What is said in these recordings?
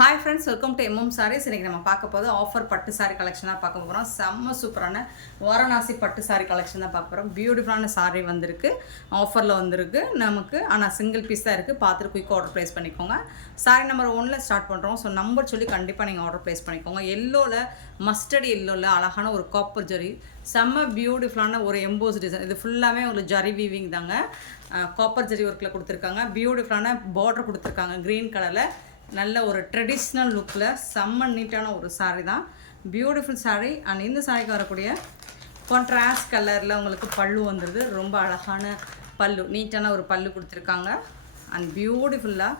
Hi friends, welcome to MM sarees. இன்றைக்கி நம்ம பார்க்க போது ஆஃபர் பட்டு சாரி கலெக்ஷனாக பார்க்க போகிறோம். செம்ம சூப்பரான வாரணாசி பட்டு சாரி கலெக்ஷன் தான் பார்க்க போகிறோம். பியூட்டிஃபுல்லான சாரீ வந்திருக்கு, ஆஃபரில் வந்திருக்கு நமக்கு. ஆனால் சிங்கிள் பீஸ் தான் இருக்குது. பார்த்துட்டு குயிக் ஆர்டர் ப்ளேஸ் பண்ணிக்கோங்க. சாரி நம்பர் 1 ஸ்டார்ட் பண்ணுறோம். ஸோ நம்பர் சொல்லி கண்டிப்பாக நீங்கள் ஆர்டர் ப்ளேஸ் பண்ணிக்கோங்க. எல்லோவில் மஸ்டர்ட் எல்லோவில் அழகான ஒரு காப்பர் ஜரி, செம்ம பியூட்டிஃபுல்லான ஒரு எம்போஸ் டிசைன். இது ஃபுல்லாமே உங்களுக்கு ஜரி வீவிங் தாங்க. காப்பர் ஜரி ஒர்க்கில் கொடுத்துருக்காங்க. பியூட்டிஃபுல்லான பார்டர் கொடுத்துருக்காங்க க்ரீன் கலரில். நல்ல ஒரு ட்ரெடிஷ்னல் லுக்கில் செம்ம நீட்டான ஒரு சாரீ தான். பியூட்டிஃபுல் சாரீ. அண்ட் இந்த சாரிக்கு வரக்கூடிய கான்ட்ராஸ்ட் கலரில் உங்களுக்கு பல்லு வந்துடுது. ரொம்ப அழகான பல்லு, நீட்டான ஒரு பல்லு கொடுத்துருக்காங்க. அண்ட் பியூட்டிஃபுல்லாக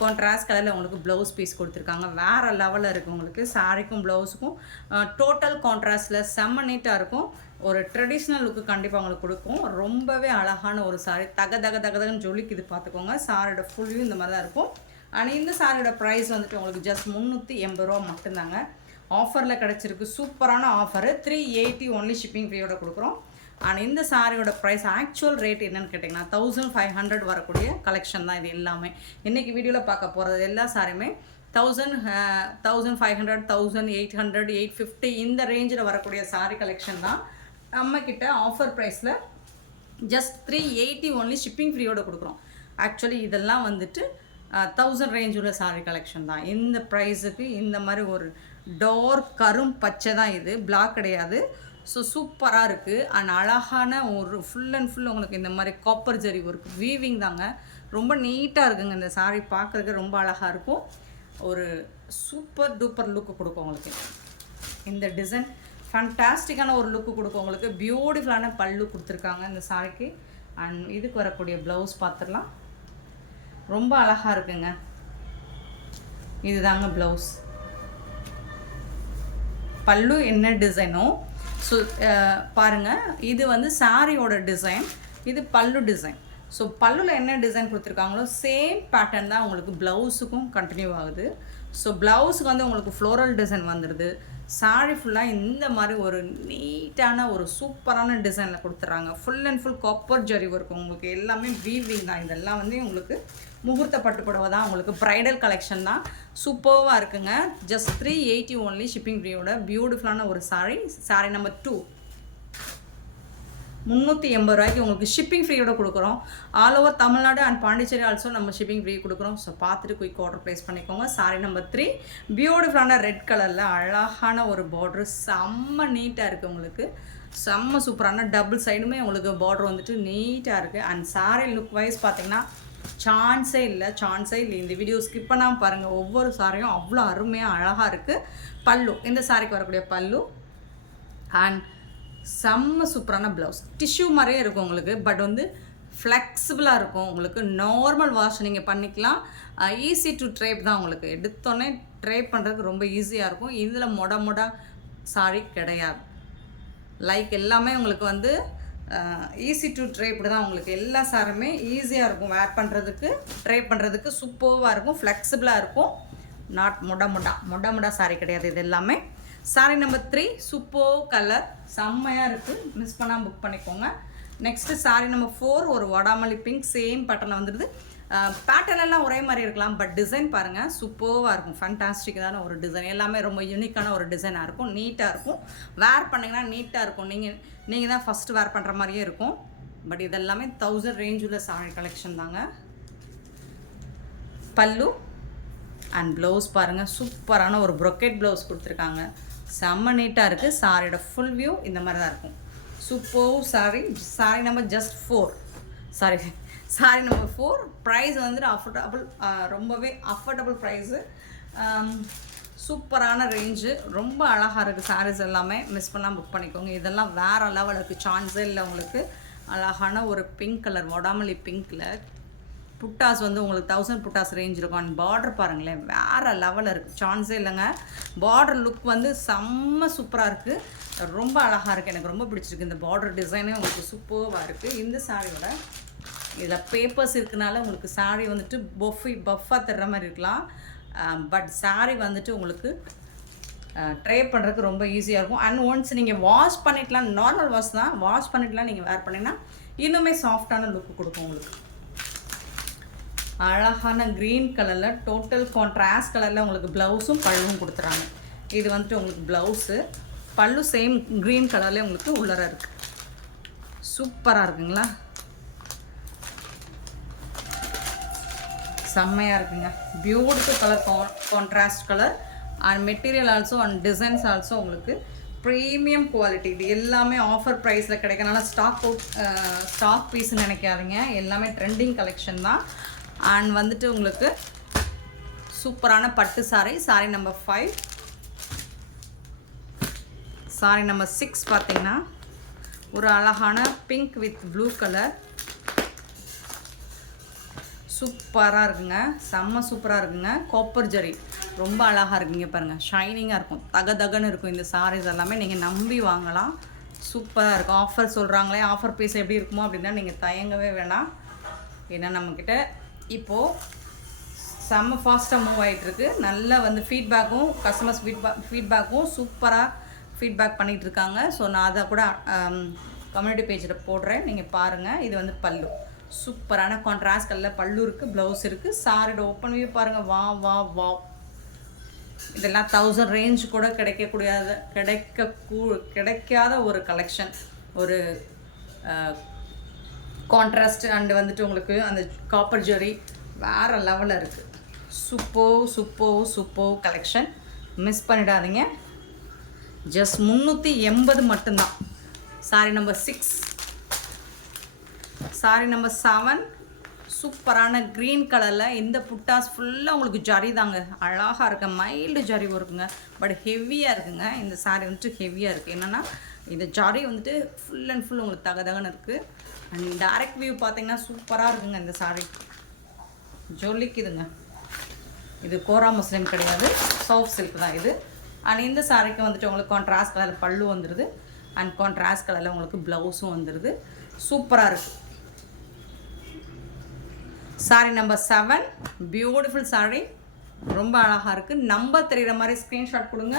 கான்ட்ராஸ்ட் கலரில் உங்களுக்கு ப்ளவுஸ் பீஸ் கொடுத்துருக்காங்க. வேறு லெவலில் இருக்குது உங்களுக்கு. சாரிக்கும் ப்ளவுஸுக்கும் டோட்டல் கான்ட்ராஸ்டில் செம்ம நீட்டாக இருக்கும். ஒரு ட்ரெடிஷ்னல் லுக்கு கண்டிப்பாக உங்களுக்கு கொடுக்கும். ரொம்பவே அழகான ஒரு சாரீ. தகன்னு ஜொலிக்குது பார்த்துக்கோங்க. சாரியோட ஃபுல் வியூ இந்த மாதிரி தான் இருக்கும். அண்ட் இந்த சாரியோட ப்ரைஸ் வந்துட்டு உங்களுக்கு ஜஸ்ட் 380 ரூபா மட்டும்தாங்க. ஆஃபரில் கிடச்சிருக்கு. சூப்பரான ஆஃபரு. 380 ஒன்லி ஷிப்பிங் ஃப்ரீயோட கொடுக்குறோம். அண்ட் இந்த சாரியோட ப்ரைஸ் ஆக்சுவல் ரேட் என்னென்னு கேட்டிங்கன்னா 1500 வரக்கூடிய கலெக்ஷன் தான் இது எல்லாமே. இன்றைக்கி வீடியோவில் பார்க்க போகிறது எல்லா சாரியுமே 1500 1800 850 இந்த ரேஞ்சில் வரக்கூடிய சாரி கலெக்ஷன் தான் நம்மக்கிட்ட. ஆஃபர் ப்ரைஸில் ஜஸ்ட் 380 ஒன்லி ஷிப்பிங் ஃப்ரீயோட கொடுக்குறோம். ஆக்சுவலி இதெல்லாம் வந்துட்டு 1000 ரேஞ்ச் உள்ள சாரி கலெக்ஷன் தான். இந்த ப்ரைஸுக்கு இந்த மாதிரி ஒரு டார்க் கரும் பச்சை தான் இது, பிளாக் கிடையாது. ஸோ சூப்பராக இருக்குது. அண்ட் அழகான ஒரு ஃபுல் அண்ட் ஃபுல் உங்களுக்கு இந்த மாதிரி காப்பர் ஜரி ஒர்க் வீவிங் தாங்க. ரொம்ப நீட்டாக இருக்குங்க. இந்த சாரீ பார்க்குறதுக்கு ரொம்ப அழகாக இருக்கும். ஒரு சூப்பர் டூப்பர் லுக்கு கொடுக்கும் உங்களுக்கு. இந்த டிசைன் ஃபேண்டாஸ்டிக்கான ஒரு லுக்கு கொடுக்கும் உங்களுக்கு. பியூட்டிஃபுல்லான பல்லு கொடுத்துருக்காங்க இந்த சாரிக்கு. அண்ட் இதுக்கு வரக்கூடிய ப்ளவுஸ் பார்த்துடலாம். ரொம்ப அழகாக இருக்குங்க. இதுதாங்க ப்ளவுஸ். பல்லு என்ன டிசைனோ ஸோ பாருங்கள். இது வந்து சாரியோட டிசைன், இது பல்லு டிசைன். ஸோ பல்லுவில் என்ன டிசைன் கொடுத்துருக்காங்களோ சேம் பேட்டர்ன் தான் உங்களுக்கு ப்ளவுஸுக்கும் கண்டினியூ ஆகுது. ஸோ ப்ளவுஸுக்கு வந்து உங்களுக்கு ஃப்ளோரல் டிசைன் வந்துடுது. சாரி ஃபுல்லாக இந்த மாதிரி ஒரு நீட்டான ஒரு சூப்பரான டிசைனில் கொடுத்துட்றாங்க. Full and full copper zari work உங்களுக்கு. எல்லாமே வீவிங் தான். இதெல்லாம் வந்து உங்களுக்கு முகூர்த்த பட்டு புடவை தான். உங்களுக்கு ப்ரைடல் கலெக்ஷன் தான். சூப்பராக இருக்குங்க. ஜஸ்ட் 380 ஒன்லி ஷிப்பிங் ஃப்ரீயோட பியூட்டிஃபுல்லான ஒரு சாரி நம்பர் 2 380 ரூபாய்க்கு உங்களுக்கு ஷிப்பிங் ஃப்ரீயோட கொடுக்குறோம். All over Tamil Nadu and Pondicherry also நம்ம ஷிப்பிங் ஃப்ரீ கொடுக்குறோம். ஸோ பார்த்துட்டு குயிக் ஆர்டர் ப்ளேஸ் பண்ணிக்கோங்க. சாரி நம்பர் 3 பியூட்டிஃபுல்லான ரெட் கலரில் அழகான ஒரு பார்டர். செம்ம நீட்டாக இருக்குது உங்களுக்கு. செம்ம சூப்பரான டபுள் சைடுமே உங்களுக்கு பார்டர் வந்துட்டு நீட்டாக இருக்குது. அண்ட் சாரி லுக் வைஸ் பார்த்திங்கன்னா சான்ஸே இல்லை. இந்த வீடியோ ஸ்கிப் பண்ணாமல் பாருங்கள். ஒவ்வொரு சாரியும் அவ்வளோ அருமையாக அழகாக இருக்குது. பல்லு, இந்த சாரிக்கு வரக்கூடிய பல்லு. அண்ட் செம்ம சூப்பரான ப்ளவுஸ். டிஷ்யூ மாதிரியே இருக்கும் உங்களுக்கு. பட் வந்து ஃப்ளெக்சிபிளாக இருக்கும் உங்களுக்கு. நார்மல் வாஷ் நீங்கள் பண்ணிக்கலாம். ஈஸி டு ட்ரேப் தான் உங்களுக்கு. எடுத்தோடனே ட்ரேப் பண்ணுறதுக்கு ரொம்ப ஈஸியாக இருக்கும். இதில் மொட சாரி கிடையாது. லைக் எல்லாமே உங்களுக்கு வந்து ஈஸி டு ட்ரேப்டு தான் உங்களுக்கு. எல்லா சாரியுமே ஈஸியாக இருக்கும் வேர் பண்ணுறதுக்கு, ட்ரேப் பண்ணுறதுக்கு. சூப்பராக இருக்கும், ஃப்ளெக்சிபிளாக இருக்கும். நாட் மொட சாரி கிடையாது இது எல்லாமே. சாரி நம்பர் 3 சூப்பர் கலர், செம்மையாக இருக்குது. மிஸ் பண்ணாமல் புக் பண்ணிக்கோங்க. நெக்ஸ்ட்டு சாரி நம்பர் 4 ஒரு வடாமல்லி பிங்க், சேம் பேட்டர்னில் வந்துடுது. பேட்டர்ன் எல்லாம் ஒரே மாதிரி இருக்கலாம், பட் டிசைன் பாருங்கள் சூப்பராக இருக்கும். ஃபேண்டாஸ்டிக்கான ஒரு டிசைன். எல்லாமே ரொம்ப யூனிக்கான ஒரு டிசைனாக இருக்கும். நீட்டாக இருக்கும். வேர் பண்ணிங்கன்னா நீட்டாக இருக்கும். நீங்கள் தான் ஃபஸ்ட்டு வேர் பண்ணுற மாதிரியே இருக்கும். பட் இதெல்லாமே 1000 ரேஞ்ச் உள்ள சாரி கலெக்ஷன் தாங்க. பல்லு அண்ட் ப்ளவுஸ் பாருங்கள். சூப்பரான ஒரு ப்ரொக்கெட் ப்ளவுஸ் கொடுத்துருக்காங்க. செம்ம நீட்டாக இருக்குது. சாரியோட ஃபுல் வியூ இந்த மாதிரி தான் இருக்கும். Super saree number just 4 saree number 4. Price வந்துட்டு அஃபோர்டபுள், ரொம்பவே அஃபோர்டபுள் ப்ரைஸு. சூப்பரான ரேஞ்சு. ரொம்ப அழகாக இருக்குது சாரீஸ் எல்லாமே. மிஸ் பண்ணால் புக் பண்ணிக்கோங்க. இதெல்லாம் வேறு லெவல் இருக்குது. சான்ஸே இல்லை உங்களுக்கு. அழகான ஒரு பிங்க் கலர், வடாமல்லி பிங்க்கில் புட்டாஸ் வந்து உங்களுக்கு 1000 புட்டாஸ் ரேஞ்ச் இருக்கும். அண்ட் பார்டர் பாருங்களேன், வேறு லெவலில் இருக்குது. சான்ஸே இல்லைங்க. பார்டர் லுக் வந்து செம்ம சூப்பராக இருக்குது. ரொம்ப அழகாக இருக்குது. எனக்கு ரொம்ப பிடிச்சிருக்கு. இந்த பார்டர் டிசைனே உங்களுக்கு சூப்பராக இருக்குது. இந்த சாரியோட இதில் பேப்பர்ஸ் இருக்கனால உங்களுக்கு சாரீ வந்துட்டு பஃபாக தர்ற மாதிரி இருக்கலாம். பட் சாரீ வந்துட்டு உங்களுக்கு ட்ரை பண்ணுறதுக்கு ரொம்ப ஈஸியாக இருக்கும். அண்ட் ஒன்ஸ் நீங்கள் வாஷ் பண்ணிக்கலாம், நார்மல் வாஷ் தான், வாஷ் பண்ணிக்கலாம். நீங்கள் வேர் பண்ணிங்கன்னா இன்னுமே சாஃப்டான லுக்கு கொடுக்கும் உங்களுக்கு. அழகான க்ரீன் கலரில் டோட்டல் கான்ட்ராஸ்ட் கலரில் உங்களுக்கு ப்ளவுஸும் பல்லுவும் கொடுத்துறாங்க. இது வந்துட்டு உங்களுக்கு ப்ளவுஸு, பல்லு சேம் க்ரீன் கலர்லேயே உங்களுக்கு உள்ளர இருக்குது. சூப்பராக இருக்குங்களா, செம்மையாக இருக்குங்க. Beautiful colour, contrast colour and material also and designs also உங்களுக்கு ப்ரீமியம் குவாலிட்டி. இது எல்லாமே ஆஃபர் ப்ரைஸில் கிடைக்கிறனால ஸ்டாக் பீஸ்ன்னு நினைக்காதீங்க, எல்லாமே ட்ரெண்டிங் கலெக்ஷன் தான். அண்ட் வந்துட்டு உங்களுக்கு சூப்பரான பட்டு sorry, sorry number 5. Sorry number 6 பார்த்தீங்கன்னா ஒரு அழகான பிங்க் வித் ப்ளூ கலர், சூப்பராக இருக்குங்க, செம்ம சூப்பராக இருக்குங்க. காப்பர் ஜரி ரொம்ப அழகாக இருக்குங்க, பாருங்கள் ஷைனிங்காக இருக்கும், தகன்னு இருக்கும். இந்த சாரீஸ் எல்லாமே நீங்கள் நம்பி வாங்கலாம், சூப்பராக இருக்கும். ஆஃபர் சொல்கிறாங்களே, ஆஃபர் பீஸ் எப்படி இருக்குமோ அப்படின்னா நீங்கள் தயங்கவே வேணாம். ஏன்னா நம்மக்கிட்ட இப்போது செம்ம ஃபாஸ்ட்டாக மூவ் ஆகிட்டுருக்கு. நல்லா வந்து ஃபீட்பேக்கும், கஸ்டமர்ஸ் ஃபீட்பேக்கும் சூப்பராக ஃபீட்பேக் பண்ணிகிட்ருக்காங்க. ஸோ நான் அதை கூட கம்யூனிட்டி பேஜில் போடுறேன், நீங்கள் பாருங்கள். இது வந்து பல்லு, சூப்பரான கான்ட்ராஸ்ட் கலரில் பல்லு இருக்குது, ப்ளவுஸ் இருக்குது. சாரியோட ஓப்பன் வியூ பாருங்கள், வா வா வா. இதெல்லாம் 1000 ரேஞ்ச் கூட கிடைக்காத ஒரு கலெக்ஷன், ஒரு கான்ட்ராஸ்ட் அண்டு வந்துட்டு உங்களுக்கு அந்த காப்பர் ஜெரி வேறு லெவலில் இருக்குது. சூப்பர் கலெக்ஷன், மிஸ் பண்ணிடாதீங்க. ஜஸ்ட் 380 மட்டும்தான். Sorry number 6. சாரி நம்பர் 7 சூப்பரான க்ரீன் கலரில் இந்த புட்டாஸ் ஃபுல்லாக உங்களுக்கு ஜரி தாங்க, அழகாக இருக்க மைல்டு ஜரி இருக்குங்க, பட் ஹெவியாக இருக்குங்க. இந்த சாரீ வந்துட்டு ஹெவியாக இருக்குது. என்னென்னா இந்த ஜரி வந்துட்டு ஃபுல் அண்ட் ஃபுல் உங்களுக்கு தகன்னு இருக்குது. அண்ட் டைரக்ட் வியூ பார்த்தீங்கன்னா சூப்பராக இருக்குங்க. இந்த சாரீ ஜொலிக்குதுங்க. இது கோரா முஸ்லீம் கிடையாது, சாஃப்ட் சில்க் தான் இது. அண்ட் இந்த சாரீக்கு வந்துட்டு உங்களுக்கு கான்ட்ராஸ்ட் கலரில் பல்லு வந்துடுது அண்ட் கான்ட்ராஸ்ட் கலரில் உங்களுக்கு ப்ளவுஸும் வந்துடுது. சூப்பராக இருக்குது. சாரி நம்பர் 7 பியூட்டிஃபுல் சாரீ, ரொம்ப அழகாக இருக்குது. நம்பர் தெரிகிற மாதிரி ஸ்க்ரீன்ஷாட் கொடுங்க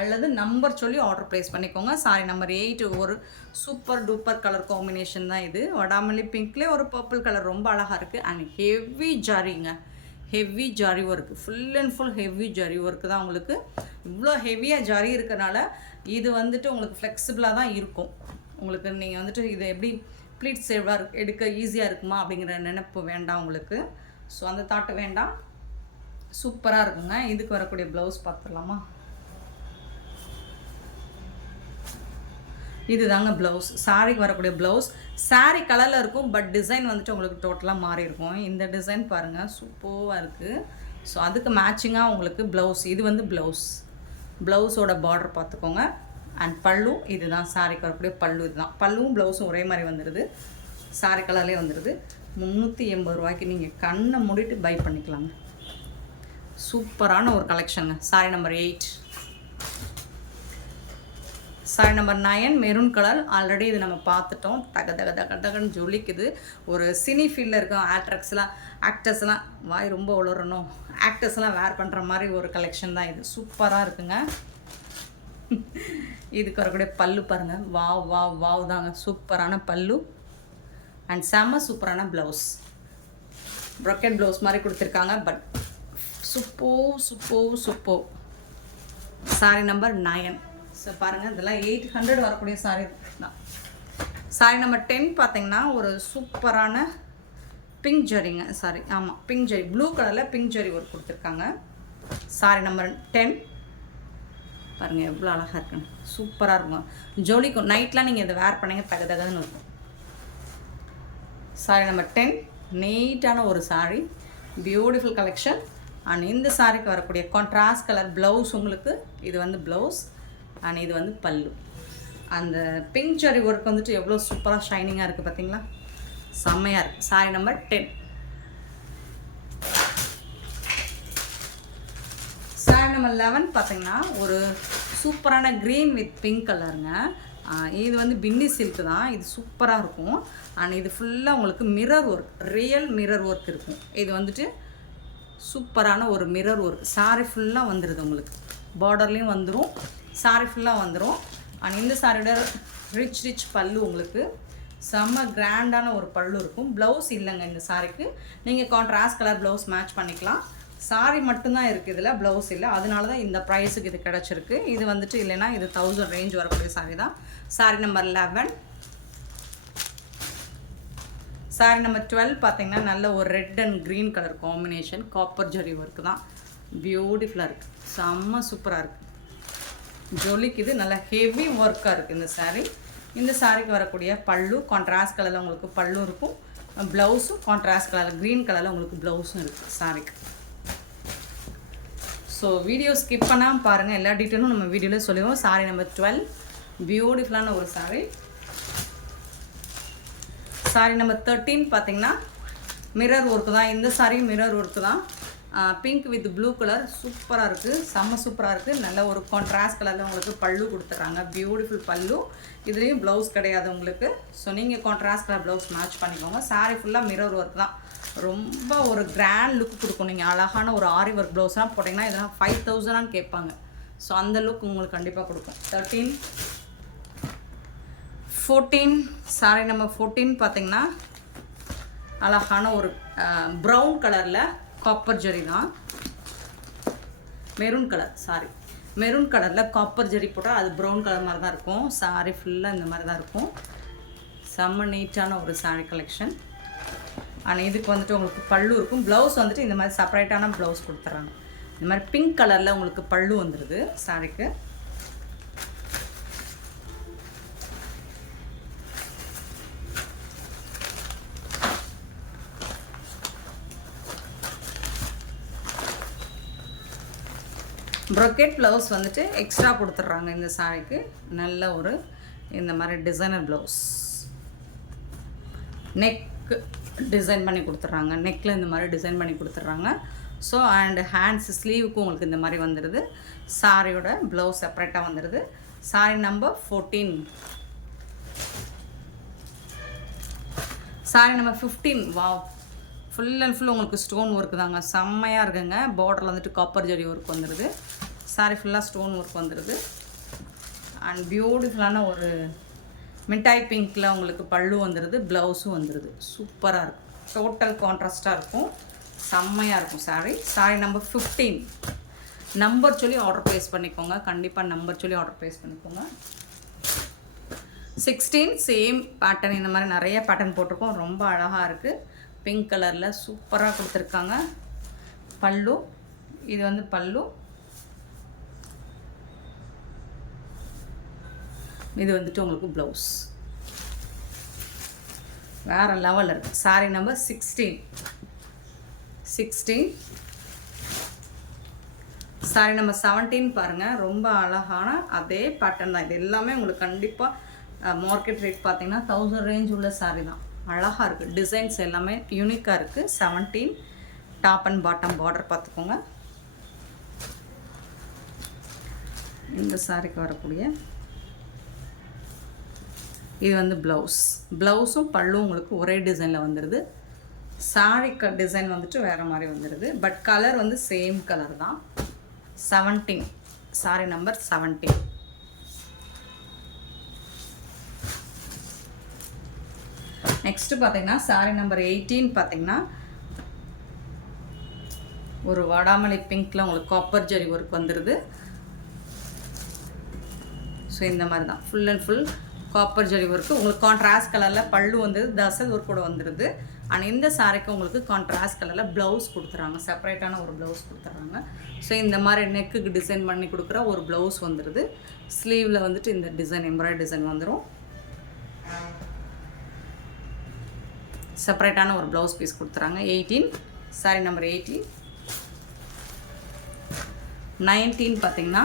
அல்லது நம்பர் சொல்லி ஆர்டர் ப்ளேஸ் பண்ணிக்கோங்க. சாரி நம்பர் 8 ஒரு சூப்பர் டூப்பர் கலர் காம்பினேஷன் தான் இது. வடாமல்லி பிங்க்லேயே ஒரு பர்பிள் கலர், ரொம்ப அழகாக இருக்குது. அண்ட் ஹெவி ஜாரிங்க, heavy zari work, full and full heavy zari work தான் உங்களுக்கு. இவ்வளோ ஹெவியாக ஜாரி இருக்கிறனால இது வந்துட்டு உங்களுக்கு ஃப்ளெக்சிபிளாக தான் இருக்கும். உங்களுக்கு நீங்கள் வந்துட்டு இதை எப்படி ப்ளீட்ஸ் எடுக்க ஈஸியாக இருக்குமா அப்படிங்கிற நினைப்பு வேண்டாம் உங்களுக்கு. ஸோ அந்த தாட்டு வேண்டாம், சூப்பராக இருக்குங்க. இதுக்கு வரக்கூடிய ப்ளவுஸ் பார்த்துடலாமா? இது தாங்க ப்ளவுஸ், சாரிக்கு வரக்கூடிய ப்ளவுஸ். சாரி கலரில் இருக்கும், பட் டிசைன் வந்துட்டு உங்களுக்கு டோட்டலாக மாறி இருக்கும். இந்த டிசைன் பாருங்கள், சூப்பராக இருக்குது. ஸோ அதுக்கு மேட்சிங்காக உங்களுக்கு ப்ளவுஸ், இது வந்து ப்ளவுஸோட பார்டர் பார்த்துக்கோங்க. அண்ட் பல்லு இது தான், சாரிக்கு வரக்கூடிய பல்லு இது தான். பல்லுவும் ப்ளவுஸும் ஒரே மாதிரி வந்துடுது, சாரி கலர்லேயே வந்துடுது. 380 ரூபாய்க்கு நீங்கள் கண்ணை மூடிட்டு பை பண்ணிக்கலாங்க. சூப்பரான ஒரு கலெக்ஷனுங்க. Sari number 8. Sari number 9 maroon colour. Already இது நம்ம பார்த்துட்டோம், தகன்னு ஜொலிக்குது. ஒரு சினி ஃபீல்டில் இருக்கும் ஆக்டர்ஸ்லாம் வாய் ரொம்ப உளரணும், ஆக்டர்ஸ்லாம் வேர் பண்ணுற மாதிரி ஒரு கலெக்ஷன் தான் இது. சூப்பராக இருக்குங்க. இதுக்கு வரக்கூடிய பல்லு பாருங்கள், வாவ் தாங்க, சூப்பரான பல்லு அண்ட் செம்ம சூப்பரான ப்ளவுஸ். ப்ரொக்கெட் ப்ளவுஸ் மாதிரி கொடுத்துருக்காங்க, but super. Saree number 9. So பாருங்கள், இதெல்லாம் 800 வரக்கூடிய சாரி தான். சாரி நம்பர் 10 பார்த்தீங்கன்னா ஒரு சூப்பரான பிங்க் ஜரிங்க, சாரி ஆமாம் பிங்க் ஜரி, ப்ளூ கலரில் பிங்க் ஜரி ஒர்க் கொடுத்துருக்காங்க. சாரி நம்பர் 10 பாருங்கள் எவ்வளோ அழகாக இருக்குன்னு, சூப்பராக இருக்கும், ஜொலிக்கும். நைட்லாம் நீங்கள் இதை வேர் பண்ணிங்க தகன்னு இருக்கும். சாரி நம்பர் 10 நீட்டான ஒரு சாரி, பியூட்டிஃபுல் கலெக்ஷன். அண்ட் இந்த சாரிக்கு வரக்கூடிய கான்ட்ராஸ்ட் கலர் ப்ளவுஸ் உங்களுக்கு, இது வந்து ப்ளவுஸ் அண்ட் இது வந்து பல்லு. அந்த பிங்க் ஜரி ஒர்க் வந்துட்டு எவ்வளோ சூப்பராக ஷைனிங்காக இருக்குது பார்த்தீங்களா, செம்மையாக இருக்குது. Sorry number 10. சாரி நம்பர் 11 பார்த்தீங்கன்னா ஒரு சூப்பரான க்ரீன் வித் பிங்க் கலருங்க. இது வந்து பின்னி சில்க் தான், இது சூப்பராக இருக்கும். அண்ட் இது ஃபுல்லாக உங்களுக்கு mirror work, real mirror work இருக்கும். இது வந்துட்டு சூப்பரான ஒரு மிரர் ஒர்க். சாரி ஃபுல்லாக வந்துடுது உங்களுக்கு, பார்டர்லேயும் வந்துடும், சாரி ஃபுல்லாக வந்துடும். அண்ட் இந்த சாரியோட ரிச் பல்லு உங்களுக்கு. செம்ம கிராண்டான ஒரு பல்லு இருக்கும். ப்ளவுஸ் இல்லைங்க இந்த சாரிக்கு. நீங்கள் கான்ட்ராஸ்ட் கலர் ப்ளவுஸ் மேட்ச் பண்ணிக்கலாம். சாரி மட்டும்தான் இருக்குது, இதில் ப்ளவுஸ் இல்லை. அதனால தான் இந்த ப்ரைஸுக்கு இது கிடச்சிருக்கு. இது வந்துட்டு இல்லைன்னா இது 1000 ரேஞ்ச் வரக்கூடிய சாரி தான். Sorry number 11. சாரி நம்பர் 12 பார்த்தீங்கன்னா நல்ல ஒரு red and green colour combination. Copper zari work தான். பியூட்டிஃபுல்லாக இருக்குது. செம்ம சூப்பராக இருக்குது. ஜொலிக்குது. நல்ல ஹெவி ஒர்க்காக இருக்குது இந்த சாரீ. இந்த சாரிக்கு வரக்கூடிய பல்லு கான்ட்ராஸ்ட் கலரில் உங்களுக்கு பல்லு இருக்கும். ப்ளவுஸும் கான்ட்ராஸ்ட் கலரில் க்ரீன் கலரில் உங்களுக்கு ப்ளவுஸும் இருக்குது சாரிக்கு. ஸோ வீடியோ ஸ்கிப் பண்ணாமல் பாருங்கள். எல்லா டீட்டெயிலும் நம்ம வீடியோவில் சொல்லுவோம். சாரி நம்பர் 12 பியூட்டிஃபுல்லான ஒரு சாரீ. சாரி நம்பர் 13 பார்த்தீங்கன்னா மிரர் ஒர்க்கு தான். இந்த சாரி மிரர் ஒர்க்கு தான். பிங்க் வித் ப்ளூ கலர் சூப்பராக இருக்குது. செம்ம சூப்பராக இருக்குது. நல்ல ஒரு கான்ட்ராஸ்ட் கலரில் உங்களுக்கு பல்லு கொடுத்துட்றாங்க. பியூட்டிஃபுல் பல்லு. இதுலேயும் ப்ளவுஸ் கிடையாது உங்களுக்கு. ஸோ நீங்கள் கான்ட்ராஸ்ட் கலர் ப்ளவுஸ் மேட்ச் பண்ணிக்கோங்க. சாரி ஃபுல்லாக மிரர் ஒர்க் தான். ரொம்ப ஒரு கிராண்ட் லுக் கொடுக்கும். நீங்கள் அழகான ஒரு ஆரி ஒர்க் ப்ளவுஸ்லாம் போட்டிங்கன்னா இதெல்லாம் 5000 கேட்பாங்க. ஸோ அந்த லுக் உங்களுக்கு கண்டிப்பாக கொடுக்கும். 13 14 சாரி நம்பர் 14 பார்த்தீங்கன்னா அழகான ஒரு ப்ரௌன் கலரில் காப்பர் ஜரி தான். மெரூன் கலர் சாரி மெரூன் கலரில் காப்பர் ஜரி போட்டால் அது ப்ரௌன் கலர் மாதிரி தான் இருக்கும். சாரி ஃபுல்லாக இந்த மாதிரி தான் இருக்கும். செம்ம நீட்டான ஒரு சாரி கலெக்ஷன். ஆனால் இதுக்கு வந்துட்டு உங்களுக்கு பல்லு இருக்கும். ப்ளவுஸ் வந்துட்டு இந்த மாதிரி செப்பரேட்டான ப்ளவுஸ் கொடுத்துட்றாங்க. இந்த மாதிரி பிங்க் கலரில் உங்களுக்கு பல்லு வந்துடுது சாரிக்கு. ப்ரொக்கெட் ப்ளவுஸ் வந்துட்டு எக்ஸ்ட்ரா கொடுத்துட்றாங்க இந்த சாரிக்கு. நல்ல ஒரு இந்த மாதிரி டிசைனர் ப்ளவுஸ். நெக் டிசைன் பண்ணி கொடுத்துட்றாங்க. நெக்கில் இந்த மாதிரி டிசைன் பண்ணி கொடுத்துட்றாங்க. ஸோ அண்ட் ஹேண்ட்ஸ் ஸ்லீவுக்கும் உங்களுக்கு இந்த மாதிரி வந்துடுது. சாரியோட ப்ளவுஸ் செப்பரேட்டாக வந்துடுது. Sorry number 14. Sorry number 15. Wow, full and full உங்களுக்கு ஸ்டோன் ஒர்க்கு தாங்க. செம்மையாக இருக்குங்க. பார்டரில் வந்துட்டு காப்பர் ஜரி ஒர்க் வந்துடுது. சாரி ஃபுல்லாக ஸ்டோன் ஒர்க் வந்துடுது. அண்ட் பியூட்டிஃபுல்லான ஒரு மிட்டாய் பிங்க்கில் உங்களுக்கு பல்லு வந்துடுது. ப்ளவுஸும் வந்துடுது. சூப்பராக இருக்கும். டோட்டல் கான்ட்ராஸ்ட்டாக இருக்கும். செம்மையாக இருக்கும் சாரி. Sorry number 15. நம்பர் சொல்லி ஆர்டர் ப்ளேஸ் பண்ணிக்கோங்க. கண்டிப்பாக நம்பர் சொல்லி ஆர்டர் ப்ளேஸ் பண்ணிக்கோங்க. 16 சேம் பேட்டர்ன். இந்த மாதிரி நிறைய பேட்டர்ன் போட்டிருக்கோம். ரொம்ப அழகாக இருக்குது. பிங்க் கலரில் சூப்பராக கொடுத்துருக்காங்க. பல்லு இது வந்து பல்லு. இது வந்துட்டு உங்களுக்கு ப்ளவுஸ். வேறு லெவலில் இருக்குது. Sorry number 16. சாரி நம்பர் 17 பாருங்கள். ரொம்ப அழகான அதே பேட்டர்ன் தான். இது எல்லாமே உங்களுக்கு கண்டிப்பாக மார்க்கெட் ரேட் பார்த்தீங்கன்னா 1000 ரேஞ்ச் உள்ள சாரி தான். அழகாக இருக்குது. டிசைன்ஸ் எல்லாமே யூனிக்காக இருக்குது. 17 டாப் அண்ட் பாட்டம் பார்டர் பார்த்துக்கோங்க. இந்த சாரிக்கு வரக்கூடிய இது வந்து ப்ளவுஸும் பல்லும் உங்களுக்கு ஒரே டிசைனில் வந்துடுது. சாரி டிசைன் வந்துட்டு வேறு மாதிரி வந்துடுது. பட் கலர் வந்து சேம் கலர் தான். 17 சாரி நம்பர் 17. நெக்ஸ்ட்டு பார்த்தீங்கன்னா சாரி நம்பர் 18 பார்த்தீங்கன்னா ஒரு வாடாமல்லி பிங்க்கில் உங்களுக்கு காப்பர் ஜரி ஒர்க் வந்துடுது. ஸோ இந்த மாதிரி தான் full and full copper zari work. உங்களுக்கு கான்ட்ராஸ்ட் கலரில் பல்லு வந்துடுது. தசல் ஒர்க்கோட வந்துடுது. ஆனால் இந்த சாரிக்கு உங்களுக்கு கான்ட்ராஸ்ட் கலரில் ப்ளவுஸ் கொடுத்துறாங்க. செப்பரேட்டான ஒரு ப்ளவுஸ் கொடுத்துட்றாங்க. ஸோ இந்த மாதிரி நெக்குக்கு டிசைன் பண்ணி கொடுக்குற ஒரு ப்ளவுஸ் வந்துடுது. ஸ்லீவில் வந்துட்டு இந்த டிசைன் எம்ப்ராய்டரி டிசைன் வந்துடும். செப்பரேட்டான ஒரு ப்ளவுஸ் பீஸ் கொடுத்துறாங்க. 18 சாரி நம்பர் 18. 19 பார்த்தீங்கன்னா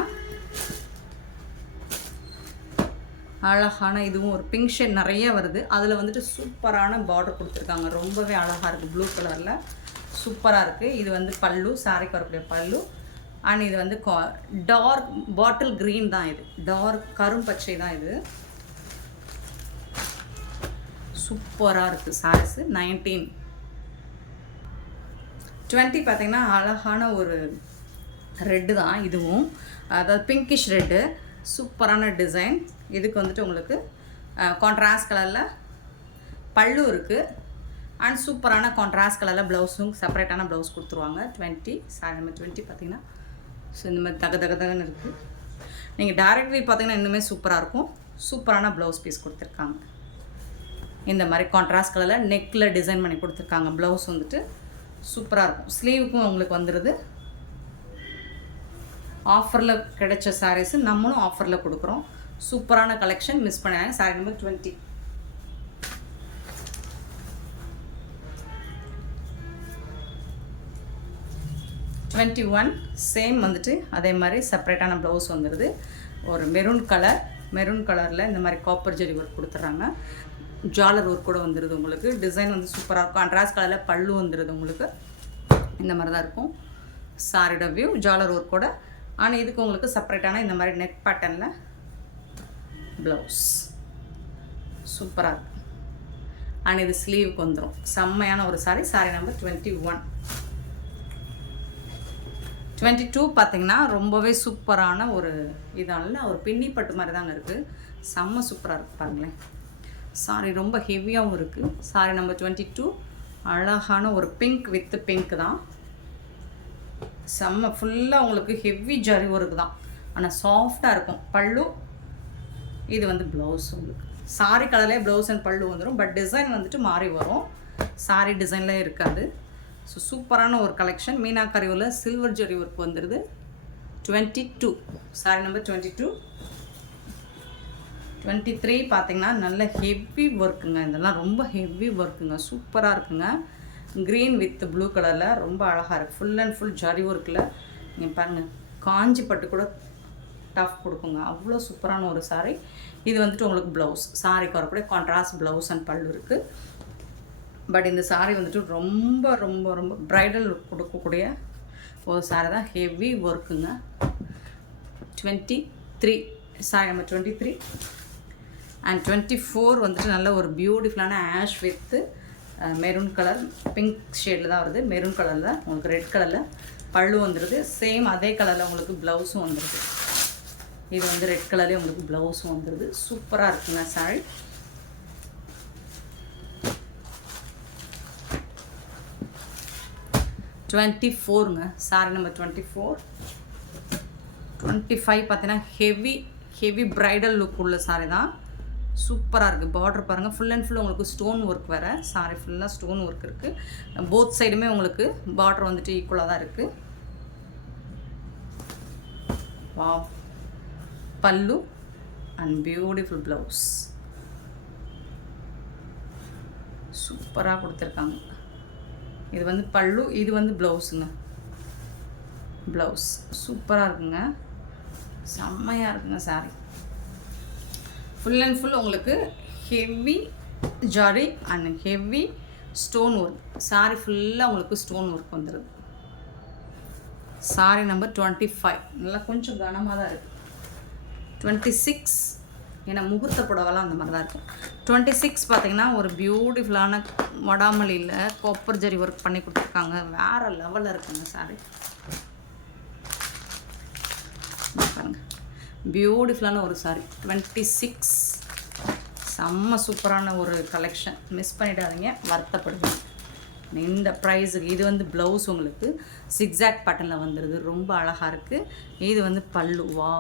அழகான இதுவும் ஒரு பிங்க் ஷேட் நிறைய வருது. அதில் வந்துட்டு சூப்பரான பார்டர் கொடுத்துருக்காங்க. ரொம்பவே அழகாக இருக்குது. ப்ளூ கலரில் சூப்பராக இருக்குது. இது வந்து பல்லு, சாரிக்கு வரக்கூடிய பல்லு. அண்ட் இது வந்து டார்க் பாட்டில் க்ரீன் தான். இது டார்க் கரும்பச்சை தான். இது சூப்பராக இருக்குது சாரீஸு. 19 20 பார்த்திங்கன்னா அழகான ஒரு ரெட்டு தான் இதுவும். அதாவது பிங்கிஷ் ரெட்டு. சூப்பரான டிசைன். இதுக்கு வந்துட்டு உங்களுக்கு கான்ட்ராஸ்ட் கலரில் பல்லு இருக்குது. அண்ட் சூப்பரான கான்ட்ராஸ்ட் கலரில் ப்ளவுஸும் செப்பரேட்டான ப்ளவுஸ் கொடுத்துருவாங்க. 20 சாரி நம்பர் 20 பார்த்தீங்கன்னா ஸோ இந்த மாதிரி தகன்னு இருக்குது. நீங்கள் டைரக்ட் வியூ பார்த்தீங்கன்னா இன்னுமே சூப்பராக இருக்கும். சூப்பரான ப்ளவுஸ் பீஸ் கொடுத்துருக்காங்க. இந்த மாதிரி கான்ட்ராஸ்ட் கலரில் நெக்கில் டிசைன் பண்ணி கொடுத்துருக்காங்க. ப்ளவுஸ் வந்துட்டு சூப்பராக இருக்கும். ஸ்லீவுக்கும் உங்களுக்கு வந்துடுது. ஆஃபரில் கிடைச்ச சாரீஸு நம்மளும் ஆஃபரில் கொடுக்குறோம். சூப்பரான கலெக்ஷன், மிஸ் பண்ணாங்க. Sorry number 20. 21 சேம் வந்துட்டு அதே மாதிரி செப்பரேட்டான ப்ளவுஸ் வந்துடுது. ஒரு மெரூன் கலரில் இந்த மாதிரி காப்பர் ஜெரி ஒர்க் கொடுத்துட்றாங்க. ஜாலர் ஒர்க் கூட வந்துடுது உங்களுக்கு. டிசைன் வந்து சூப்பராக இருக்கும். கான்ட்ராஸ்ட் கலரில் பல்லு வந்துடுது உங்களுக்கு. இந்த மாதிரி தான் இருக்கும் சாரியோட வியூ. ஜாலர் ஒர்க் கூட. ஆனால் இதுக்கு உங்களுக்கு செப்பரேட்டான இந்த மாதிரி நெக் பேட்டர்னில் ப்ளவுஸ் சூப்பராக இருக்கும். அண்ட் இது ஸ்லீவுக்கு வந்துடும். செம்மையான ஒரு சாரி. Sorry number 21. 22 பார்த்தீங்கன்னா ரொம்பவே சூப்பரான ஒரு இதான ஒரு பின்னி பட்டு மாதிரி தாங்க இருக்குது. செம்ம சூப்பராக இருக்குது பாருங்களேன். சாரி ரொம்ப ஹெவியாகவும் இருக்குது. சாரி நம்பர் 22 அழகான ஒரு பிங்க் வித் பிங்க் தான். செம்ம ஃபுல்லாக உங்களுக்கு ஹெவி ஜரி ஒர்க்கு தான். ஆனால் சாஃப்டாக இருக்கும். பல்லு இது வந்து ப்ளவுஸ் உங்களுக்கு. சாரி கலர்லேயே ப்ளவுஸ் அண்ட் பல்லு வந்துடும். பட் டிசைன் வந்துட்டு மாறி வரும். சாரி டிசைன்லேயே இருக்காது. ஸோ சூப்பரான ஒரு கலெக்ஷன். மீனாக்கரியில் சில்வர் ஜெரி ஒர்க் வந்துடுது. 22 சாரி நம்பர் 22. 23 பார்த்தீங்கன்னா நல்ல ஹெவி ஒர்க்குங்க. இதெல்லாம் ரொம்ப ஹெவி ஒர்க்குங்க. சூப்பராக இருக்குங்க. க்ரீன் வித் ப்ளூ கலரில் ரொம்ப அழகாக இருக்குது. ஃபுல் அண்ட் ஃபுல் ஜரி ஒர்க்கில் நீங்கள் பாருங்கள். காஞ்சி பட்டு கூட டஃப் கொடுக்குங்க. அவ்வளோ சூப்பரான ஒரு சாரி. இது வந்துட்டு உங்களுக்கு ப்ளவுஸ். சாரிக்கு வரக்கூடிய கான்ட்ராஸ்ட் ப்ளவுஸ் அண்ட் பல்லு இருக்குது. பட் இந்த சாரீ வந்துட்டு ரொம்ப ரொம்ப ரொம்ப ப்ரைடல் லுக் கொடுக்கக்கூடிய ஒரு சாரீ தான். ஹெவி ஒர்க்குங்க. 23 sorry number 23. அண்ட் 24 வந்துட்டு நல்ல ஒரு பியூட்டிஃபுல்லான ash with maroon colour pink ஷேடில் தான் வருது. மெரூன் கலரில் உங்களுக்கு ரெட் கலரில் பல்லு வந்துடுது. சேம் அதே கலரில் உங்களுக்கு ப்ளவுஸும் வந்துடுது. இது வந்து ரெட் கலர்லேயே உங்களுக்கு ப்ளவுஸும் வந்துடுது. சூப்பராக இருக்குங்க சாரி. 24ங்க sorry number 24. 25 பார்த்தீங்கன்னா ஹெவி ப்ரைடல் லுக் உள்ள சாரி தான். சூப்பராக இருக்குது. பார்டர் பாருங்கள். ஃபுல் அண்ட் ஃபுல் உங்களுக்கு ஸ்டோன் ஒர்க் வேறு. சாரி ஃபுல்லாக ஸ்டோன் ஒர்க் இருக்குது. போத் சைடுமே உங்களுக்கு பார்டர் வந்துட்டு ஈக்குவலாக தான் இருக்குது. வாவ். பல்லு அண்ட் பியூட்டிஃபுல் ப்ளவுஸ் சூப்பராக கொடுத்துருக்காங்க. இது வந்து பல்லு, இது வந்து ப்ளவுஸுங்க. ப்ளவுஸ் சூப்பராக இருக்குங்க. செம்மையாக இருக்குங்க சாரி. ஃபுல் அண்ட் ஃபுல் உங்களுக்கு heavy zari and heavy stone work. Sorry ஃபுல்லாக உங்களுக்கு ஸ்டோன் ஒர்க் வந்துடுது. சாரி நம்பர் 25 நல்லா கொஞ்சம் கனமாக தான் இருக்குது. 26 ஏன்னா முகூர்த்த புடவெல்லாம் அந்த மாதிரி தான் இருக்கும். 26 பார்த்தீங்கன்னா ஒரு பியூட்டிஃபுல்லான வடாமலியில் காப்பர் ஜரி ஒர்க் பண்ணி கொடுத்துருக்காங்க. வேறு லெவலில் இருக்குங்க சாரி. பாருங்கள் பியூட்டிஃபுல்லான ஒரு சாரி. 26 செம்ம சூப்பரான ஒரு கலெக்ஷன். மிஸ் பண்ணிடாதீங்க, வருத்தப்படுங்க. இந்த ப்ரைஸுக்கு இது வந்து ப்ளவுஸ் உங்களுக்கு சிக்ஸாக் பேட்டர்னில் வந்துடுது. ரொம்ப அழகாக இருக்குது. இது வந்து பல்லு. வா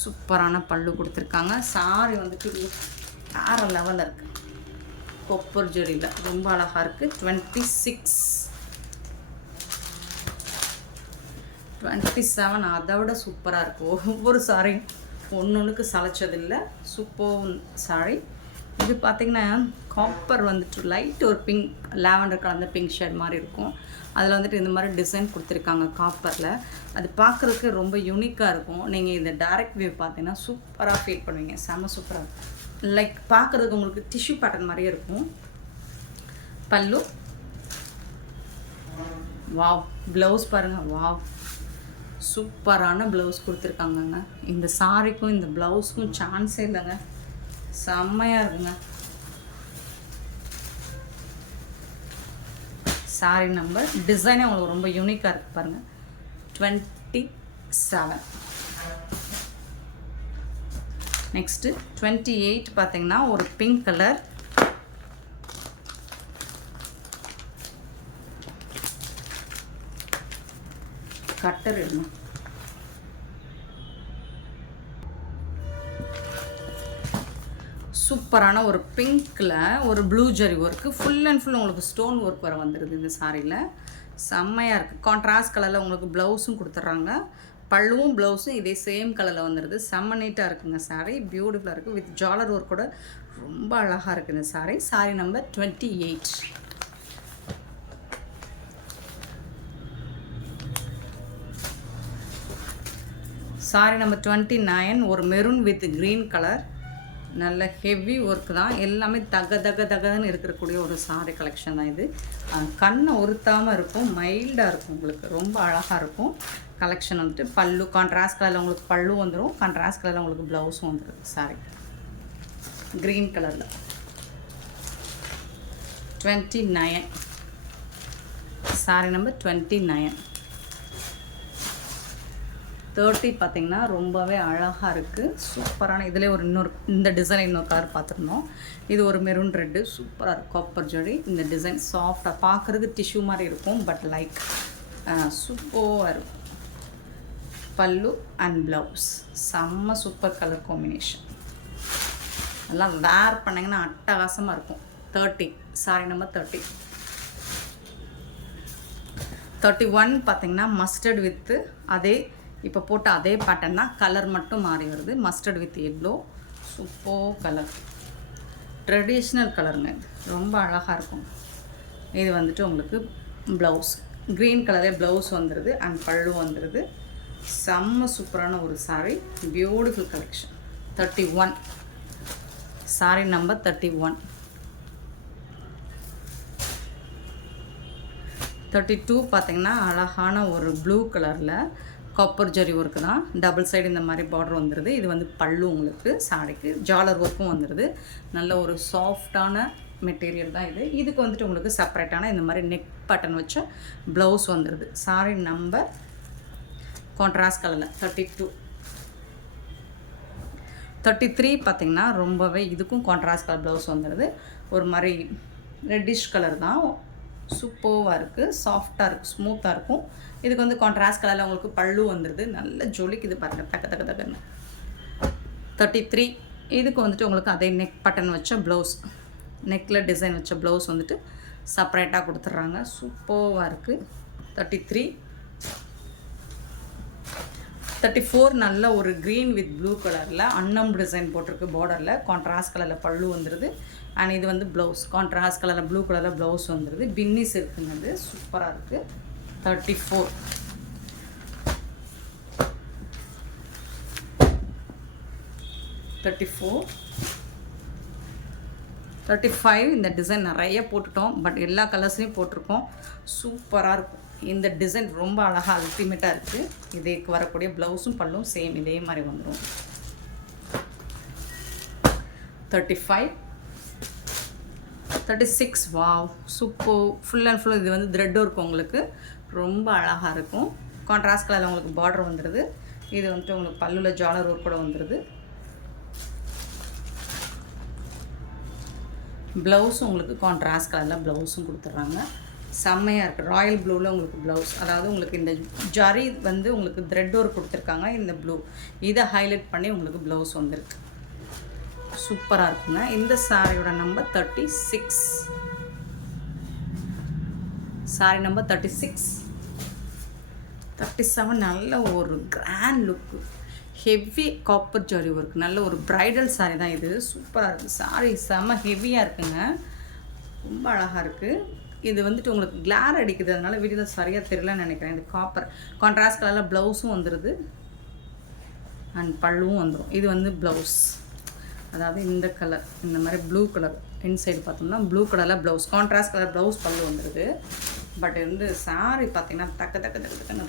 சூப்பரான பல்லு கொடுத்துருக்காங்க. சாரி வந்துட்டு வேறு லெவலில் இருக்குது. கொப்பர் ஜரியில் ரொம்ப அழகாக இருக்குது. 26 27 அதை விட சூப்பராக இருக்குது. ஒவ்வொரு சாரியும் ஒன்றுக்கு சளைச்சதில்லை. Super sorry. இது பார்த்திங்கன்னா காப்பர் வந்துட்டு லைட் ஒரு பிங்க் லாவெண்டர் கலந்த பிங்க் ஷேட் மாதிரி இருக்கும். அதில் வந்துட்டு இந்த மாதிரி டிசைன் கொடுத்துருக்காங்க காப்பரில். அது பார்க்குறதுக்கு ரொம்ப யூனிக்காக இருக்கும். நீங்கள் இந்த டைரக்ட் வியூ பார்த்தீங்கன்னா சூப்பராக ஃபீல் பண்ணுவீங்க. செம்ம சூப்பராக இருக்கும். லைக் பார்க்குறதுக்கு உங்களுக்கு டிஷ்யூ பேட்டர்ன் மாதிரியே இருக்கும். பல்லு. வாவ். ப்ளவுஸ் பாருங்கள். வாவ் சூப்பரான ப்ளவுஸ் கொடுத்துருக்காங்கங்க. இந்த சாரிக்கும் இந்த ப்ளவுஸுக்கும் சான்ஸே இல்லைங்க. செம்மையாக இருக்குங்க. சாரி நம்பர் டிசைனே உங்களுக்கு ரொம்ப யூனிக்காக இருக்குது பாருங்கள். 27. நெக்ஸ்ட்டு 28 பார்த்தீங்கன்னா ஒரு பிங்க் கலர் கட்டர் எடுங்க. சூப்பரான ஒரு பிங்க்கில் ஒரு blue zari work, full and full உங்களுக்கு ஸ்டோன் ஒர்க் வர வந்துடுது இந்த சாரியில். செம்மையாக இருக்குது. கான்ட்ராஸ்ட் கலரில் உங்களுக்கு ப்ளவுஸும் கொடுத்துட்றாங்க. பல்லுவும் ப்ளவுஸும் இதே சேம் கலரில் வந்துடுது. செம்ம நீட்டாக இருக்குங்க சாரீ. பியூட்டிஃபுல்லாக இருக்குது. வித் ஜாலர் ஒர்க் கூட ரொம்ப அழகாக இருக்குது இந்த சாரீ. சாரீ நம்பர் 28. சாரீ நம்பர் 29 ஒரு மெரூன் வித் க்ரீன் கலர். நல்ல ஹெவி ஒர்க் தான். எல்லாமே தகன்னு இருக்கக்கூடிய ஒரு சாரீ கலெக்ஷன் தான் இது. கண்ணை உறுத்தாமல் இருக்கும், மைல்டாக இருக்கும், உங்களுக்கு ரொம்ப அழகாக இருக்கும். கலெக்ஷன் வந்துட்டு பல்லு கான்ட்ராஸ்ட் கலரில் உங்களுக்கு பல்லு வந்துடும், கான்ட்ராஸ்ட் கலரில் உங்களுக்கு ப்ளவுஸும் வந்துடும். சாரி க்ரீன் கலரில் 29. Sorry number 29. 30 பார்த்திங்கன்னா ரொம்பவே அழகாக இருக்குது. சூப்பரான இதில் ஒரு இந்த டிசைன் இன்னொரு கலர் பார்த்துருந்தோம். இது ஒரு மெரூன் ரெட்டு சூப்பராக இருக்கும். காப்பர் ஜரி. இந்த டிசைன் சாஃப்டாக பார்க்குறதுக்கு டிஷ்யூ மாதிரி இருக்கும், பட் லைக் சூப்பராக இருக்கும். பல்லு அண்ட் ப்ளவுஸ் செம்ம சூப்பர் கலர் காம்பினேஷன். எல்லாம் வேர் பண்ணிங்கன்னா அட்டகாசமாக இருக்கும். 30 சாரி நம்பர் 30. 31 பார்த்திங்கன்னா மஸ்டர்ட் வித்து அதே இப்போ போட்ட அதே பேட்டர்ன் தான், கலர் மட்டும் மாறி வருது. Mustard with yellow super colour, traditional கலருங்க. இது ரொம்ப அழகாக இருக்கும். இது வந்துட்டு உங்களுக்கு ப்ளவுஸ் க்ரீன் கலரே ப்ளவுஸ் வந்துடுது அண்ட் பல்லு வந்துடுது. செம்ம சூப்பரான ஒரு sari. Beautiful collection. 31 sari number 31. 32 பார்த்திங்கன்னா அழகான ஒரு ப்ளூ கலரில் காப்பர் ஜரி ஒர்க்கு தான். டபுள் சைடு இந்த மாதிரி பார்டர் வந்துடுது. இது வந்து பல்லு உங்களுக்கு சாரிக்கு. ஜாலர் ஒர்க்கும் வந்துடுது. நல்ல ஒரு சாஃப்டான மெட்டீரியல் தான் இது. இதுக்கு வந்துட்டு உங்களுக்கு செப்பரேட்டான இந்த மாதிரி நெக் பட்டன் வச்ச ப்ளவுஸ் வந்துடுது. சாரி நம்பர் கான்ட்ராஸ்ட் கலரில் 32. 33 பார்த்திங்கன்னா ரொம்பவே இதுக்கும் கான்ட்ராஸ்ட் கலர் ப்ளவுஸ் வந்துடுது. ஒரு மாதிரி ரெட்டிஷ் கலர் தான். சூப்பராக இருக்குது, சாஃப்டாக இருக்குது, ஸ்மூத்தாக இருக்கும். இதுக்கு வந்து கான்ட்ராஸ்ட் கலரில் உங்களுக்கு பல்லு வந்துடுது. நல்ல ஜொலிக்குது பாருங்கள், தக்கன்னு. 33 இதுக்கு வந்துட்டு உங்களுக்கு அதே நெக் பட்டன் வச்ச ப்ளவுஸ், நெக்கில் டிசைன் வச்ச ப்ளவுஸ் வந்துட்டு செப்பரேட்டாக கொடுத்துட்றாங்க. சூப்பராக இருக்குது. 33. 34 நல்ல ஒரு க்ரீன் வித் ப்ளூ கலரில் அன்னம் டிசைன் போட்டிருக்கு. பார்டரில் கான்ட்ராஸ்ட் கலரில் பல்லு வந்துடுது. அண்ட் இது வந்து ப்ளவுஸ் கான்ட்ராஸ்ட் கலரில் ப்ளூ கலரில் ப்ளவுஸ் வந்துடுது. பின்னிஸ் இருக்குங்க. அது சூப்பராக இருக்குது. 34. 35 இந்த டிசைன் நிறைய போட்டுட்டோம், பட் எல்லா கலர்ஸ்லையும் போட்டிருக்கோம். சூப்பராக இருக்கும். இந்த டிசைன் ரொம்ப அழகாக அல்டிமேட்டாக இருக்குது. இதுக்கு வரக்கூடிய ப்ளவுஸும் பல்லும் சேம் இதே மாதிரி வந்துடும். 35. 36 wow super. Full and full இது வந்து த்ரெட் ஒர்க் உங்களுக்கு ரொம்ப அழகாக இருக்கும். கான்ட்ராஸ்ட் கலரில் உங்களுக்கு பார்டர் வந்துடுது. இது வந்துட்டு உங்களுக்கு பல்லுல ஜாலர் ஒர்க் கூட வந்துடுது. ப்ளவுஸும் உங்களுக்கு கான்ட்ராஸ்ட் கலரில் ப்ளவுஸும் கொடுத்துட்றாங்க. செம்மையாக இருக்குது. ராயல் ப்ளூவில் உங்களுக்கு ப்ளவுஸ், அதாவது உங்களுக்கு இந்த ஜரி வந்து உங்களுக்கு த்ரெட் ஒர்க் கொடுத்துருக்காங்க. இந்த ப்ளூ இதை ஹைலைட் பண்ணி உங்களுக்கு ப்ளவுஸ் வந்துருக்கு. சூப்பராக இருக்குங்க. இந்த சாரியோட நம்பர் 36. Sorry number 36. 37 நல்ல ஒரு grand look, heavy copper zari work, நல்ல ஒரு ப்ரைடல் சாரி தான் இது. சூப்பராக இருக்குது. சாரி செம்ம ஹெவியாக இருக்குங்க, ரொம்ப அழகாக இருக்குது. இது வந்துட்டு உங்களுக்கு கிளார் அடிக்குது, அதனால வீடியோவில் சரியாக தெரியலன்னு நினைக்கிறேன். இது காப்பர் கான்ட்ராஸ்ட் கலரில் ப்ளவுஸும் வந்துடுது அண்ட் பல்லுவும் வந்துடும். இது வந்து ப்ளவுஸ், அதாவது இந்த கலர் இந்த மாதிரி ப்ளூ கலர் இன்சைடு பார்த்தோம்னா ப்ளூ கலரில் ப்ளவுஸ், கான்ட்ராஸ்ட் கலர் ப்ளவுஸ் பல்லு வந்துடுது. பட் வந்து சாரி பார்த்தீங்கன்னா தக்கன்னு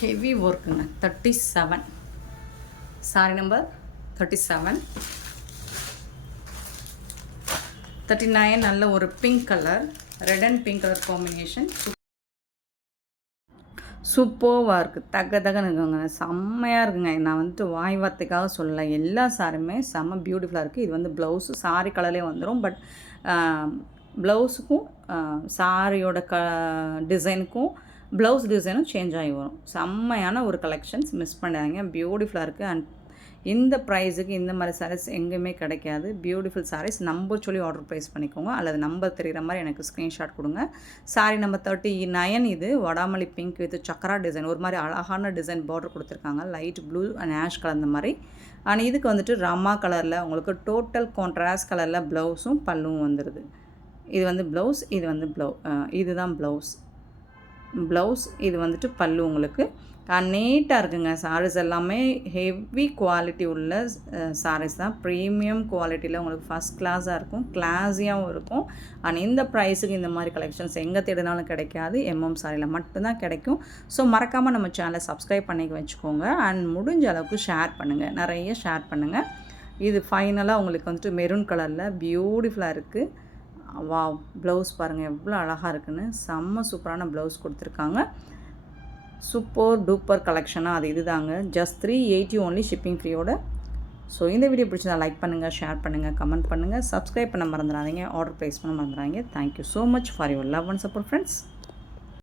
ஹெவி ஒர்க்குங்க. 37 sorry number 37. 39 நல்ல ஒரு pink colour, red and pink colour combination. சூப்பராக இருக்குது, தகன்னு இருக்குங்க, செம்மையாக இருக்குங்க. நான் வந்துட்டு வாய் வார்த்தைக்காக சொல்லலை, எல்லா சாரியுமே செம்ம பியூட்டிஃபுல்லாக இருக்குது. இது வந்து ப்ளவுஸு சாரி கலர்லேயே வந்துடும், பட் ப்ளவுஸுக்கும் சாரியோட டிசைனுக்கும் ப்ளவுஸ் டிசைனும் சேஞ்ச் ஆகி வரும். செம்மையான ஒரு கலெக்ஷன்ஸ், மிஸ் பண்ணாதீங்க. பியூட்டிஃபுல்லாக இருக்குது. அண்ட் இந்த ப்ரைஸுக்கு இந்த மாதிரி சாரீஸ் எங்கேயுமே கிடைக்காது. பியூட்டிஃபுல் சாரீஸ். நம்பர் சொல்லி ஆர்டர் ப்ளேஸ் பண்ணிக்கோங்க, அல்லது நம்பர் தெரிகிற மாதிரி எனக்கு ஸ்க்ரீன்ஷாட் கொடுங்க. சாரீ நம்பர் 39. இது வடாமல்லி பிங்க் வித் சக்கரா டிசைன், ஒரு மாதிரி அழகான டிசைன் பார்டர் கொடுத்துருக்காங்க. Light blue and ash colour அந்த மாதிரி. அண்ட் இதுக்கு வந்துட்டு ராமா கலரில் உங்களுக்கு டோட்டல் கான்ட்ராஸ்ட் கலரில் ப்ளவுஸும் பல்லுவும் வந்துடுது. இது வந்து ப்ளவுஸ், இது வந்து இதுதான் ப்ளவுஸ், இது வந்துட்டு பல்லு உங்களுக்கு. நீட்டாக இருக்குங்க. சாரீஸ் எல்லாமே ஹெவி குவாலிட்டி உள்ள சாரீஸ் தான். ப்ரீமியம் குவாலிட்டியில் உங்களுக்கு ஃபஸ்ட் கிளாஸாக இருக்கும், கிளாஸியாகவும் இருக்கும். அண்ட் இந்த ப்ரைஸுக்கு இந்த மாதிரி கலெக்ஷன்ஸ் எங்கே தேடினாலும் கிடைக்காது, எம்எம் சாரியில் மட்டும்தான் கிடைக்கும். ஸோ மறக்காமல் நம்ம சேனலை சப்ஸ்கிரைப் பண்ணி வச்சுக்கோங்க. அண்ட் முடிஞ்ச அளவுக்கு ஷேர் பண்ணுங்கள், நிறைய ஷேர் பண்ணுங்கள். இது ஃபைனலாக உங்களுக்கு வந்துட்டு மெரூன் கலரில் பியூட்டிஃபுல்லாக இருக்குது. வாவ், ப்ளவுஸ் பாருங்கள் எவ்வளோ அழகாக இருக்குன்னு. செம்ம சூப்பரான ப்ளவுஸ் கொடுத்துருக்காங்க. சூப்பர் டூப்பர் கலெக்ஷனாக அது இதுதாங்க. ஜஸ்ட் 380 ஒன்லி ஷிப்பிங் ஃப்ரீயோட. ஸோ இந்த வீடியோ பிடிச்சா லைக் பண்ணுங்கள், ஷேர் பண்ணுங்கள், கமெண்ட் பண்ணுங்கள், சப்ஸ்கிரைப் பண்ண மறந்துடாதீங்க, ஆர்டர் ப்ளேஸ் பண்ண மறந்துடாதீங்க. Thank you so much for your love and support friends.